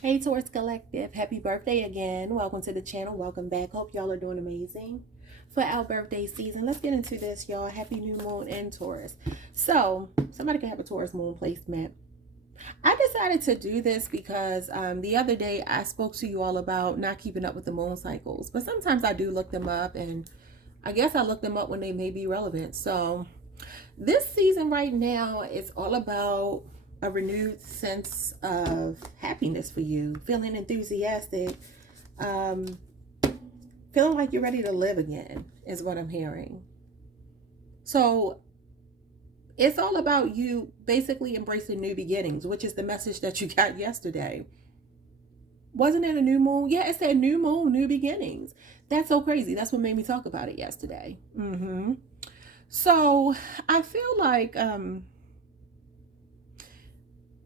Hey Taurus Collective, happy birthday again. Welcome to the channel. Welcome back. Hope y'all are doing amazing for our birthday season. Let's get into this, y'all. Happy new moon in Taurus. So, somebody can have a Taurus moon placement. I decided to do this because the other day I spoke to you all about not keeping up with the moon cycles. But sometimes I do look them up, and I guess I look them up when they may be relevant. So, this season right now is all about a renewed sense of happiness for you, feeling enthusiastic, um, feeling like you're ready to live again, is what I'm hearing. So it's all about you basically embracing new beginnings, which is the message that you got yesterday. Wasn't it a new moon? Yeah, it said new moon, new beginnings. That's so crazy. That's what made me talk about it yesterday. So I feel like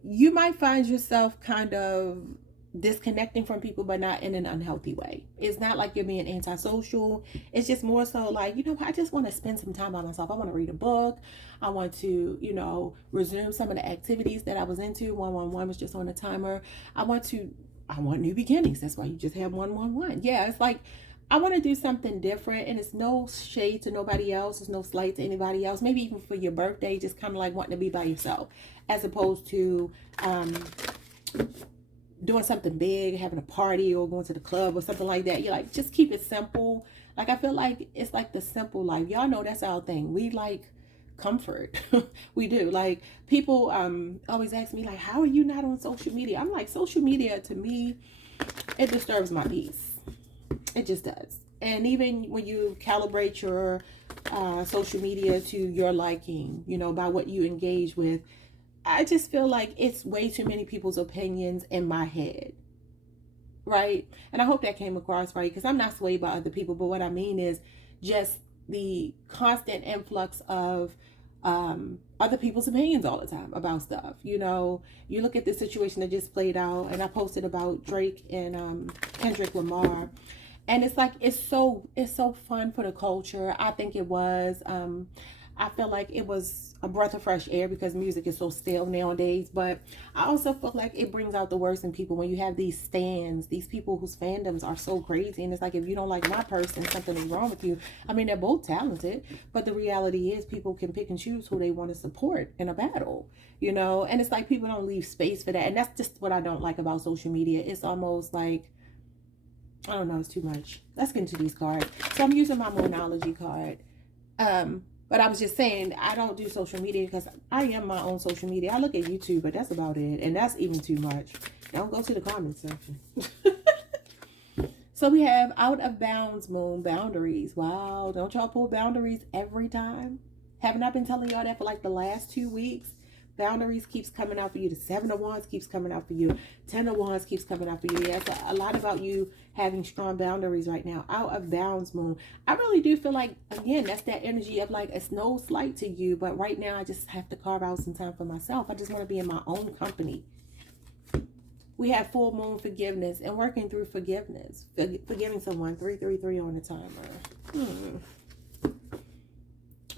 you might find yourself kind of disconnecting from people, but not in an unhealthy way. It's not like you're being antisocial. It's just more so like, I just want to spend some time by myself. I want to read a book. I want to, resume some of the activities that I was into. 111 was just on a timer. I want new beginnings. That's why you just have 111. Yeah, it's like I want to do something different, and it's no shade to nobody else. It's no slight to anybody else. Maybe even for your birthday, just kind of like wanting to be by yourself, as opposed to doing something big, having a party or going to the club or something like that. You're like, just keep it simple. Like, I feel like it's like the simple life. Y'all know that's our thing. We like comfort. We do. Like, people always ask me, like, how are you not on social media? I'm like, social media to me, it disturbs my peace. It just does. And even when you calibrate your social media to your liking, by what you engage with, I just feel like it's way too many people's opinions in my head, right? And I hope that came across right, because I'm not swayed by other people, but what I mean is just the constant influx of other people's opinions all the time about stuff. You look at the situation that just played out, and I posted about Drake and Kendrick Lamar, and it's like it's so fun for the culture. I think it was. I feel like it was a breath of fresh air because music is so stale nowadays. But I also feel like it brings out the worst in people when you have these stands, these people whose fandoms are so crazy. And it's like, if you don't like my person, something is wrong with you. I mean, they're both talented, but the reality is people can pick and choose who they want to support in a battle. And it's like people don't leave space for that. And that's just what I don't like about social media. It's almost like, I don't know, it's too much. Let's get into these cards. So I'm using my Moonology card. But I was just saying, I don't do social media because I am my own social media. I look at YouTube, but that's about it. And that's even too much. Don't go to the comment section. So we have out of bounds moon, boundaries. Wow. Don't y'all pull boundaries every time? Haven't I been telling y'all that for like the last 2 weeks? Boundaries keeps coming out for you. The 7 of Wands keeps coming out for you. 10 of Wands keeps coming out for you. Yeah, it's a lot about you having strong boundaries right now. Out of bounds moon. I really do feel like, again, that's that energy of like, it's no slight to you, but right now I just have to carve out some time for myself. I just want to be in my own company. We have full moon forgiveness and working through forgiveness. Forgiving someone. 333 on the timer.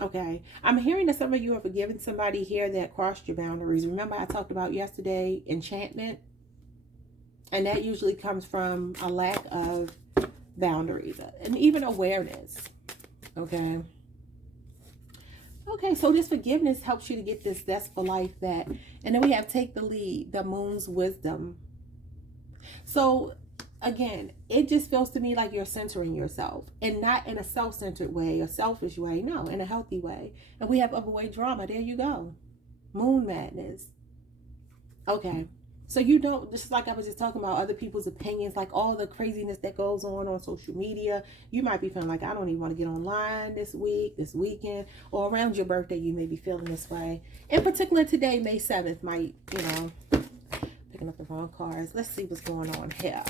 Okay. I'm hearing that some of you are forgiving somebody here that crossed your boundaries. Remember I talked about yesterday enchantment? And that usually comes from a lack of boundaries and even awareness. Okay. Okay, so this forgiveness helps you to get this zestful life back. And then we have take the lead, the moon's wisdom. So again, it just feels to me like you're centering yourself, and not in a self-centered way, a selfish way. No, in a healthy way. And we have overweight drama. There you go. Moon madness. Okay. So you don't, just like I was just talking about other people's opinions, like all the craziness that goes on social media. You might be feeling like, I don't even want to get online this week, this weekend, or around your birthday, you may be feeling this way. In particular today, May 7th, might, picking up the wrong cards. Let's see what's going on here.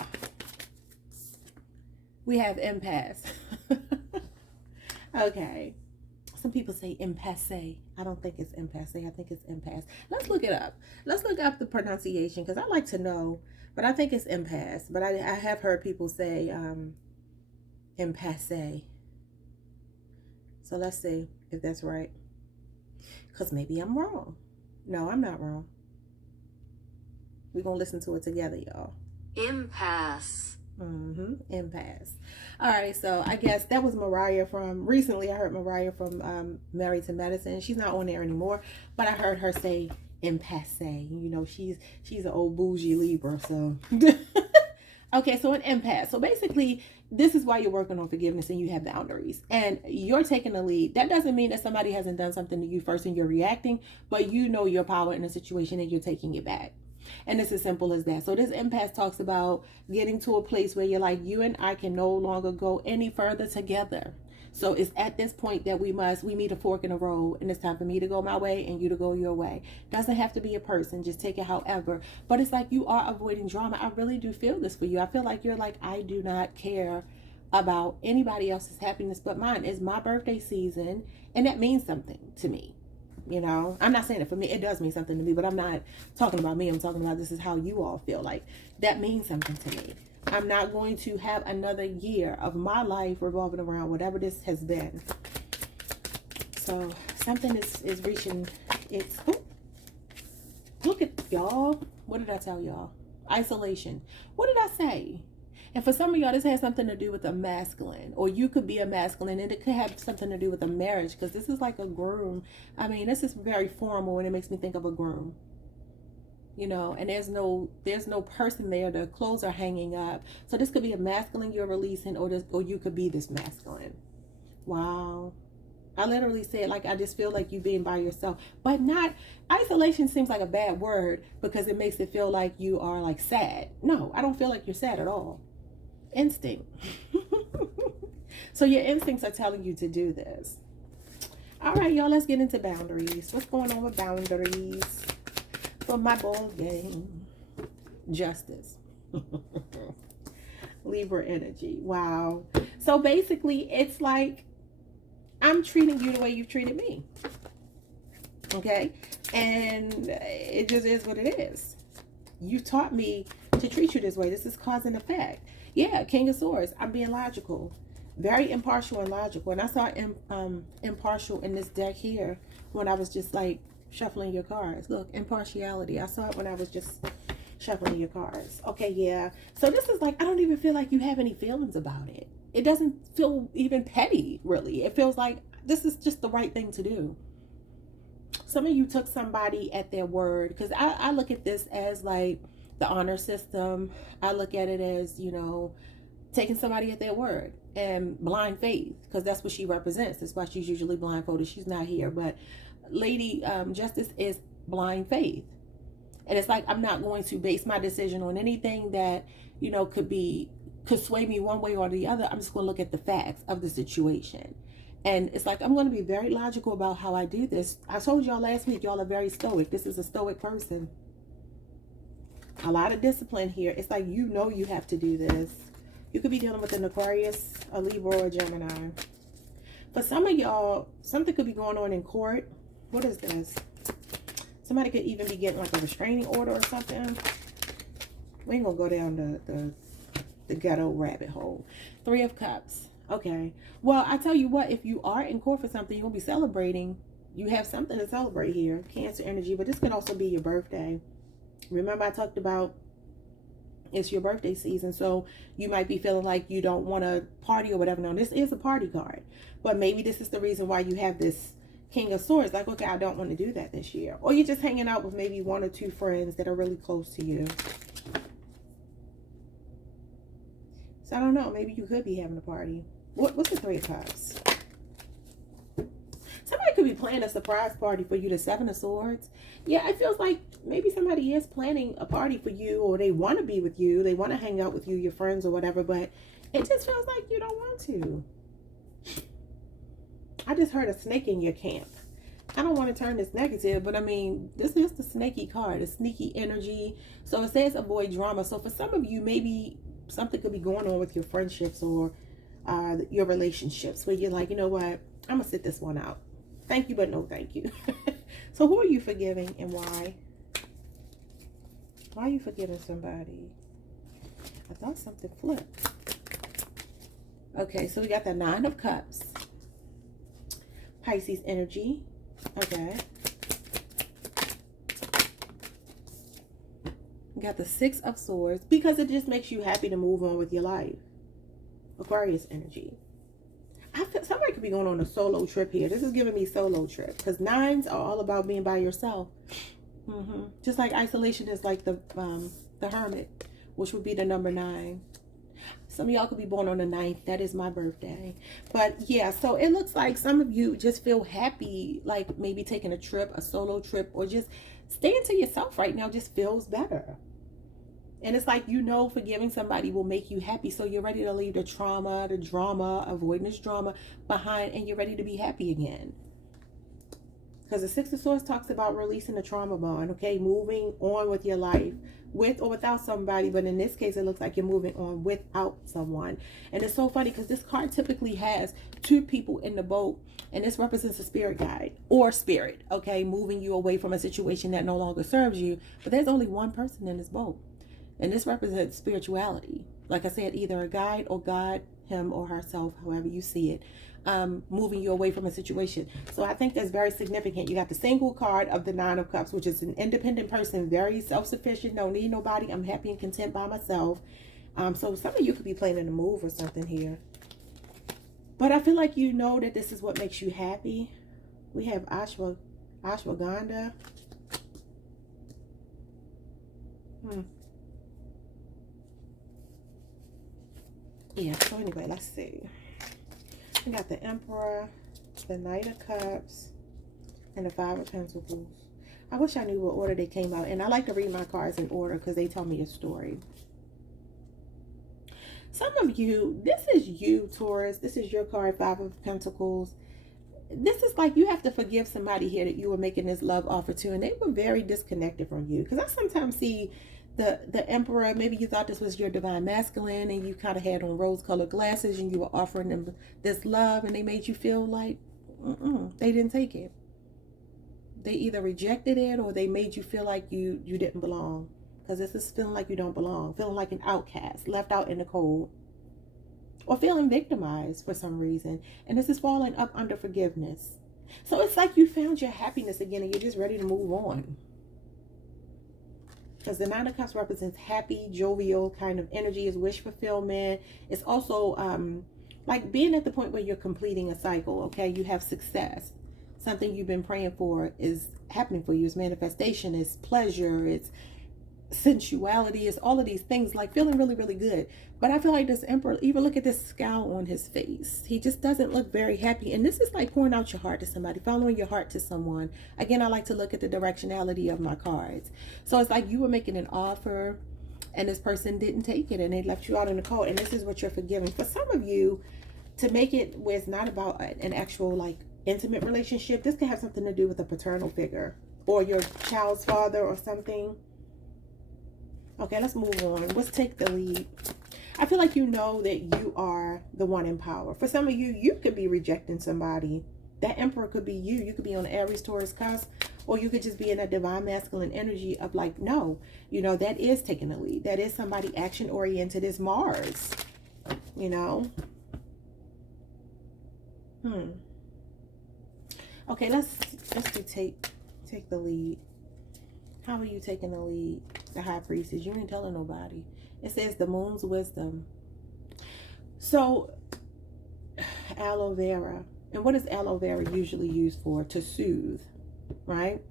We have impasse. Okay. Some people say impasse. I don't think it's impasse. I think it's impasse. Let's look it up. Let's look up the pronunciation because I like to know, but I think it's impasse. But I have heard people say impasse. So let's see if that's right. Because maybe I'm wrong. No, I'm not wrong. We're going to listen to it together, y'all. Impasse. Impasse. All right, so I guess that was Mariah from recently. I heard Mariah from Married to Medicine. She's not on there anymore, but I heard her say impasse. You know, she's an old bougie Libra, so okay, so an impasse. So basically, this is why you're working on forgiveness and you have boundaries and you're taking the lead. That doesn't mean that somebody hasn't done something to you first and you're reacting, but you know your power in a situation and you're taking it back. And it's as simple as that. So this impasse talks about getting to a place where you're like, you and I can no longer go any further together. So it's at this point that we meet a fork in the road, and it's time for me to go my way and you to go your way. Doesn't have to be a person, just take it however. But it's like you are avoiding drama. I really do feel this for you. I feel like you're like, I do not care about anybody else's happiness but mine. It's my birthday season, and that means something to me. You know, I'm not saying it for me. It does mean something to me, but I'm not talking about me. I'm talking about this is how you all feel. Like, that means something to me. I'm not going to have another year of my life revolving around whatever this has been. So something is reaching its, look at y'all. What did I tell y'all? Isolation. What did I say? And for some of y'all, this has something to do with a masculine, or you could be a masculine, and it could have something to do with a marriage, because this is like a groom. I mean, this is very formal, and it makes me think of a groom. You know, and there's no person there. The clothes are hanging up. So this could be a masculine you're releasing, or you could be this masculine. Wow. I literally said, like, I just feel like you being by yourself, but not, isolation seems like a bad word because it makes it feel like you are like sad. No, I don't feel like you're sad at all. Instinct. So your instincts are telling you to do this. All right, y'all, let's get into boundaries. What's going on with boundaries for my ball game? Justice. Libra energy. Wow. So basically, it's like, I'm treating you the way you've treated me. Okay? And it just is what it is. You taught me to treat you this way. This is cause and effect. Yeah, King of Swords. I'm being logical. Very impartial and logical. And I saw impartial in this deck here when I was just like shuffling your cards. Look, impartiality. I saw it when I was just shuffling your cards. Okay, yeah. So this is like, I don't even feel like you have any feelings about it. It doesn't feel even petty, really. It feels like this is just the right thing to do. Some of you took somebody at their word, because I look at this as like the honor system. I look at it as, you know, taking somebody at their word, and blind faith, because that's what she represents. That's why she's usually blindfolded. She's not here, but Lady Justice is blind faith. And it's like, I'm not going to base my decision on anything that, you know, could sway me one way or the other. I'm just going to look at the facts of the situation. And it's like, I'm going to be very logical about how I do this. I told y'all last week, y'all are very stoic. This is a stoic person. A lot of discipline here. It's like, you know, you have to do this. You could be dealing with an Aquarius, a Libra, or a Gemini. For some of y'all, something could be going on in court. What is this? Somebody could even be getting like a restraining order or something. We ain't gonna go down the ghetto rabbit hole. 3 of Cups. Okay. Well, I tell you what, if you are in court for something, you're gonna be celebrating. You have something to celebrate here. Cancer energy, but this could also be your birthday. Remember I talked about it's your birthday season, so you might be feeling like you don't want to party or whatever. Now, this is a party card, but maybe this is the reason why you have this King of Swords. Like, okay, I don't want to do that this year. Or you're just hanging out with maybe 1 or 2 friends that are really close to you. So I don't know. Maybe you could be having a party. What's the 3 of Cups? Somebody could be planning a surprise party for you. The 7 of Swords. Yeah, it feels like maybe somebody is planning a party for you, or they want to be with you. They want to hang out with you, your friends or whatever, but it just feels like you don't want to. I just heard a snake in your camp. I don't want to turn this negative, but I mean, this is the snaky card, the sneaky energy. So it says avoid drama. So for some of you, maybe something could be going on with your friendships or your relationships where you're like, you know what, I'm going to sit this one out. Thank you, but no thank you. So who are you forgiving and why? Why are you forgiving somebody? I thought something flipped. Okay, so we got the 9 of Cups. Pisces energy. Okay. We got the Six of Swords, because it just makes you happy to move on with your life. Aquarius energy. I feel somebody could be going on a solo trip here. This is giving me solo trip, because nines are all about being by yourself. Just like isolation is like the Hermit, which would be the number 9. Some of y'all could be born on the 9th. That is my birthday. But yeah, so it looks like some of you just feel happy, like maybe taking a trip, a solo trip, or just staying to yourself right now just feels better. And it's like, you know, forgiving somebody will make you happy. So you're ready to leave the trauma, the drama, avoiding this drama behind, and you're ready to be happy again. Because the Six of Swords talks about releasing the trauma bond, okay? Moving on with your life, with or without somebody. But in this case, it looks like you're moving on without someone. And it's so funny because this card typically has 2 people in the boat. And this represents a spirit guide or spirit, okay? Moving you away from a situation that no longer serves you. But there's only one person in this boat. And this represents spirituality. Like I said, either a guide or God, him or herself, however you see it. Moving you away from a situation. So I think that's very significant. You got the single card of the 9 of Cups, which is an independent person, very self-sufficient, don't need nobody. I'm happy and content by myself. So some of you could be playing in a move or something here. But I feel like you know that this is what makes you happy. We have ashwagandha. Yeah, so anyway, let's see. We got the Emperor, the Knight of Cups, and the 5 of Pentacles. I wish I knew what order they came out. And I like to read my cards in order because they tell me a story. Some of you, this is you, Taurus. This is your card, 5 of Pentacles. This is like you have to forgive somebody here that you were making this love offer to. And they were very disconnected from you. Because I sometimes see the Emperor, maybe you thought this was your divine masculine and you kind of had on rose-colored glasses and you were offering them this love and they made you feel like they didn't take it. They either rejected it or they made you feel like you didn't belong. Because this is feeling like you don't belong, feeling like an outcast, left out in the cold, or feeling victimized for some reason. And this is falling up under forgiveness. So it's like you found your happiness again and you're just ready to move on. Because the 9 of Cups represents happy, jovial kind of energy, is wish fulfillment. It's also like being at the point where you're completing a cycle, okay? You have success. Something you've been praying for is happening for you. It's manifestation, it's pleasure, it's sensuality, it's all of these things, like feeling really, really good. But I feel like this Emperor, even look at this scowl on his face. He just doesn't look very happy. And this is like pouring out your heart to somebody, following your heart to someone. Again, I like to look at the directionality of my cards. So it's like you were making an offer and this person didn't take it and they left you out in the cold. And this is what you're forgiving. For some of you, to make it where it's not about an actual like intimate relationship, this can have something to do with a paternal figure or your child's father or something. Okay, let's move on. Let's take the lead. I feel like you know that you are the one in power. For some of you, you could be rejecting somebody. That Emperor could be you. You could be on the Aries, Taurus cusp, or you could just be in that divine masculine energy of like, no, you know, that is taking the lead. That is somebody action oriented. Is Mars, you know. Okay, let's do take the lead. How are you taking the lead? The High Priestess. You ain't telling nobody. It says the Moon's wisdom. So, aloe vera. And what is aloe vera usually used for? To soothe, right?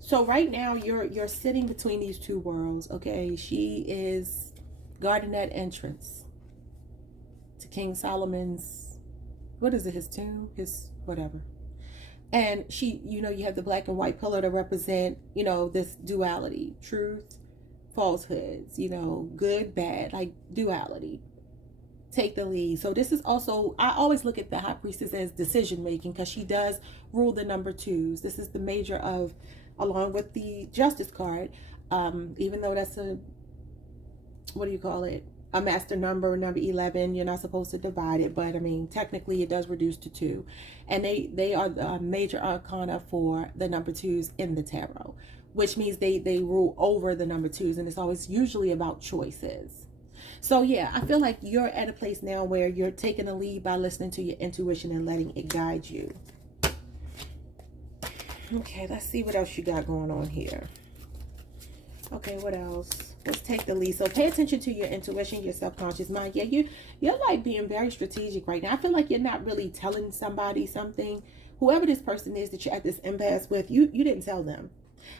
So right now you're sitting between these two worlds, okay? She is guarding that entrance to King Solomon's, what is it, his tomb? His whatever. And she, you know, you have the black and white pillar to represent, you know, this duality, truth, falsehoods, you know, good, bad, like duality. Take the lead. So this is also, I always look at the High Priestess as decision making because she does rule the number 2s. This is the major of, along with the Justice card, even though that's a, what do you call it? A master number 11, you're not supposed to divide it, but I mean technically it does reduce to 2, and they are the major arcana for the number 2s in the tarot, which means they rule over the number 2s, and it's always usually about choices. So yeah, I feel like you're at a place now where you're taking a lead by listening to your intuition and letting it guide you. Okay, let's see what else you got going on here. Okay, what else? Let's take the lead. So pay attention to your intuition, your subconscious mind. Yeah, you're like being very strategic right now. I feel like you're not really telling somebody something. Whoever this person is that you're at this impasse with, you didn't tell them.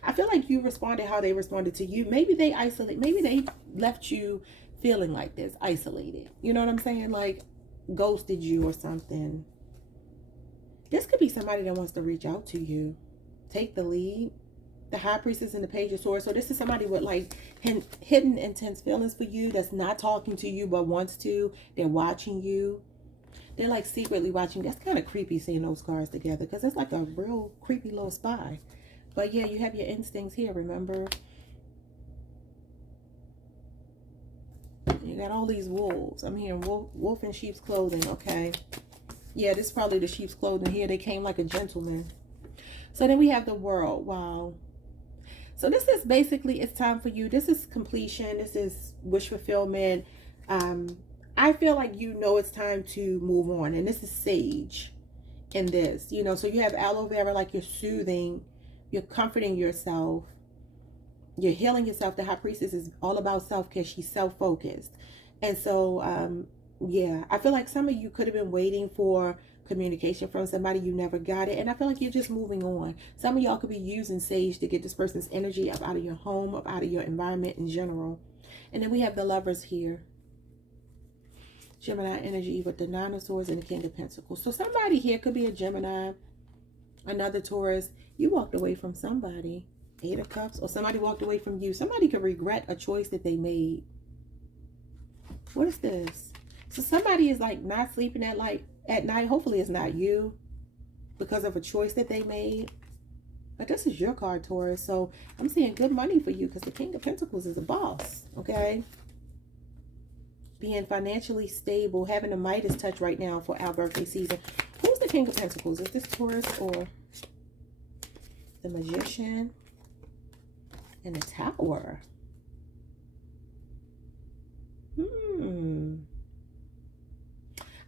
I feel like you responded how they responded to you. Maybe they isolate. Maybe they left you feeling like this, isolated. You know what I'm saying? Like ghosted you or something. This could be somebody that wants to reach out to you. Take the lead. The High Priestess and the Page of Swords. So this is somebody with like hidden intense feelings for you, that's not talking to you but wants to. They're watching you. They're like secretly watching. That's kind of creepy seeing those cards together, because it's like a real creepy little spy. But yeah, you have your instincts here, remember? You got all these wolves. I'm hearing wolf in sheep's clothing, okay? Yeah, this is probably the sheep's clothing here. They came like a gentleman. So then we have the World. Wow. So this is basically, it's time for you. This is completion. This is wish fulfillment. I feel like you know it's time to move on. And this is sage in this. You know, so you have aloe vera, like you're soothing. You're comforting yourself. You're healing yourself. The High Priestess is all about self-care. She's self-focused. And so, yeah, I feel like some of you could have been waiting for communication from somebody. You never got it. And I feel like you're just moving on. Some of y'all could be using sage to get this person's energy up out of your home, up out of your environment in general. And then we have the Lovers here. Gemini energy with the Nine of Swords and the King of Pentacles. So somebody here could be a Gemini, another Taurus. You walked away from somebody. Eight of Cups. Or somebody walked away from you. Somebody could regret a choice that they made. What is this? So somebody is like not sleeping at night. Hopefully it's not you, because of a choice that they made. But this is your card, Taurus. So I'm seeing good money for you, because the King of Pentacles is a boss. Okay. Being financially stable. Having a Midas touch right now for our birthday season. Who's the King of Pentacles? Is this Taurus or the Magician? And the Tower.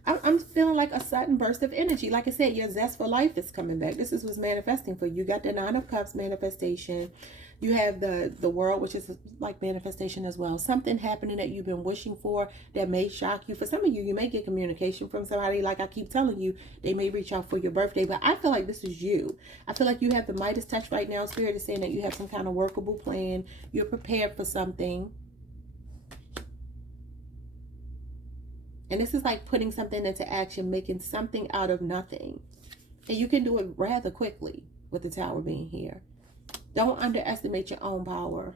I'm feeling like a sudden burst of energy. Like I said, your zest for life is coming back. This is what's manifesting for you. You got the Nine of Cups manifestation. You have the World, which is like manifestation as well. Something happening that you've been wishing for that may shock you. For some of you, you may get communication from somebody. Like I keep telling you, they may reach out for your birthday. But I feel like this is you. I feel like you have the Midas touch right now. Spirit is saying that you have some kind of workable plan. You're prepared for something. And this is like putting something into action, making something out of nothing. And you can do it rather quickly with the Tower being here. Don't underestimate your own power.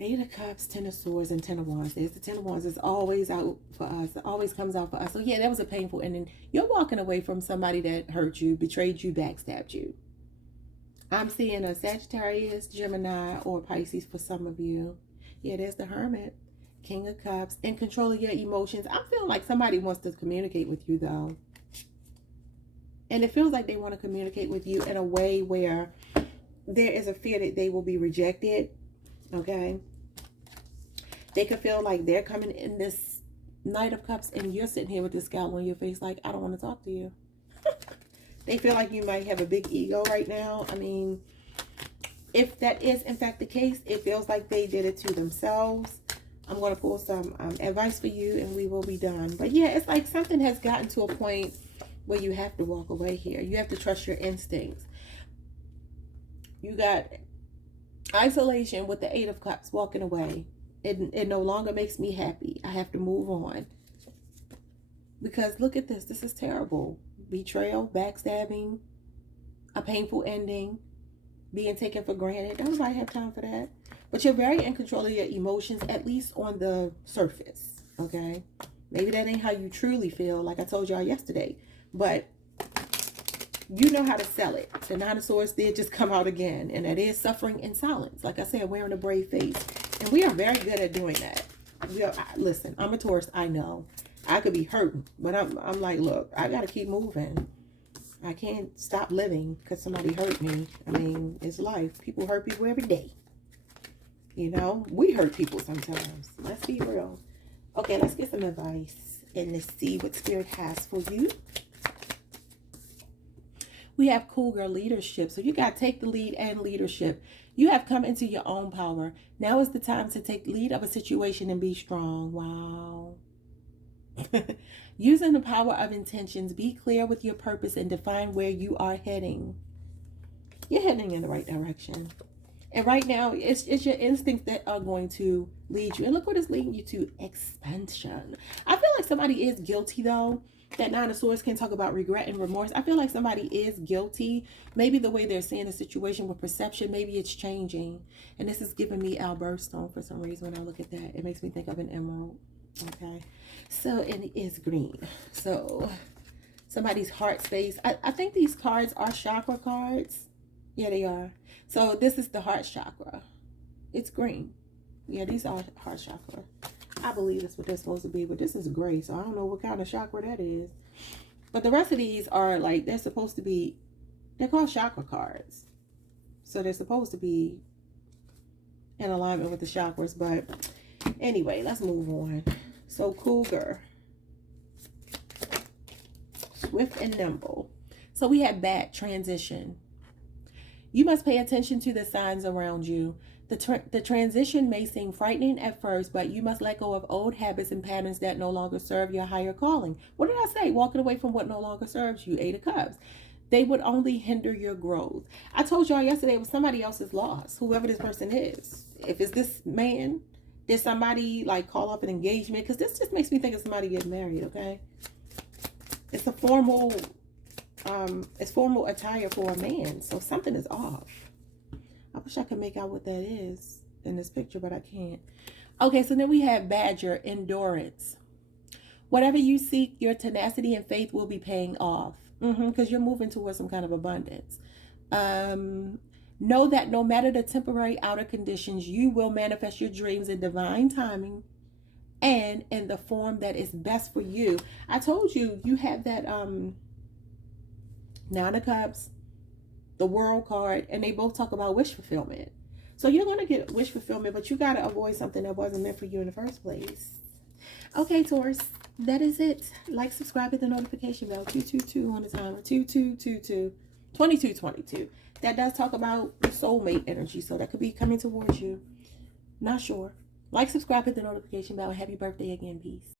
Eight of Cups, Ten of Swords, and Ten of Wands. There's the Ten of Wands. It's always out for us. It always comes out for us. So yeah, that was a painful ending. You're walking away from somebody that hurt you, betrayed you, backstabbed you. I'm seeing a Sagittarius, Gemini, or Pisces for some of you. Yeah, there's the Hermit. King of Cups, in control of your emotions. I'm feeling like somebody wants to communicate with you, though. And it feels like they want to communicate with you in a way where there is a fear that they will be rejected. Okay? They could feel like they're coming in this Knight of Cups and you're sitting here with this scowl on your face like, I don't want to talk to you. They feel like you might have a big ego right now. I mean, if that is in fact the case, it feels like they did it to themselves. I'm going to pull some advice for you and we will be done. But yeah, it's like something has gotten to a point where you have to walk away here. You have to trust your instincts. You got isolation with the Eight of Cups, walking away. It no longer makes me happy. I have to move on. Because look at this. This is terrible. Betrayal, backstabbing, a painful ending, being taken for granted. Don't nobody have time for that. But you're very in control of your emotions, at least on the surface, okay? Maybe that ain't how you truly feel, like I told y'all yesterday. But you know how to sell it. The Nine of Swords did just come out again. And that is suffering in silence. Like I said, wearing a brave face. And we are very good at doing that. Listen, I'm a Taurus, I know. I could be hurting. But I'm like, look, I got to keep moving. I can't stop living because somebody hurt me. I mean, it's life. People hurt people every day. You know, we hurt people sometimes. Let's be real. Okay, let's get some advice and let's see what Spirit has for you. We have cougar leadership. So you got to take the lead and leadership. You have come into your own power. Now is the time to take lead of a situation and be strong. Wow. Using the power of intentions, be clear with your purpose and define where you are heading. You're heading in the right direction. And right now, it's your instincts that are going to lead you. And look what it's leading you to, expansion. I feel like somebody is guilty, though. That Nine of Swords can talk about regret and remorse. I feel like somebody is guilty. Maybe the way they're seeing the situation with perception, maybe it's changing. And this is giving me Albertstone for some reason. When I look at that, it makes me think of an emerald. Okay. So, and it is green. So, somebody's heart space. I think these cards are chakra cards. Yeah, they are. So this is the heart chakra. It's green. Yeah, these are heart chakra. I believe that's what they're supposed to be, but this is gray, so I don't know what kind of chakra that is. But the rest of these are like, they're supposed to be, they're called chakra cards. So they're supposed to be in alignment with the chakras. But anyway, let's move on. So cougar. Swift and nimble. So we have bat, transition. You must pay attention to the signs around you. The transition may seem frightening at first, but you must let go of old habits and patterns that no longer serve your higher calling. What did I say? Walking away from what no longer serves you. Eight of Cups. They would only hinder your growth. I told y'all yesterday it was somebody else's loss, whoever this person is. If it's this man, did somebody like call off an engagement? Because this just makes me think of somebody getting married, okay? It's a formal... it's formal attire for a man, so something is off. I wish I could make out what that is in this picture, but I can't. Okay, so then we have badger, endurance. Whatever you seek, your tenacity and faith will be paying off, because you're moving towards some kind of abundance. Know that no matter the temporary outer conditions, you will manifest your dreams in divine timing and in the form that is best for you. I told you, you have that Nine of Cups, the World card, and they both talk about wish fulfillment. So you're going to get wish fulfillment, but you got to avoid something that wasn't meant for you in the first place. Okay, Taurus, that is it. Like, subscribe, hit the notification bell. 222 on the timer. 2222. 2222. That does talk about soulmate energy, so that could be coming towards you. Not sure. Like, subscribe, hit the notification bell. Happy birthday again. Peace.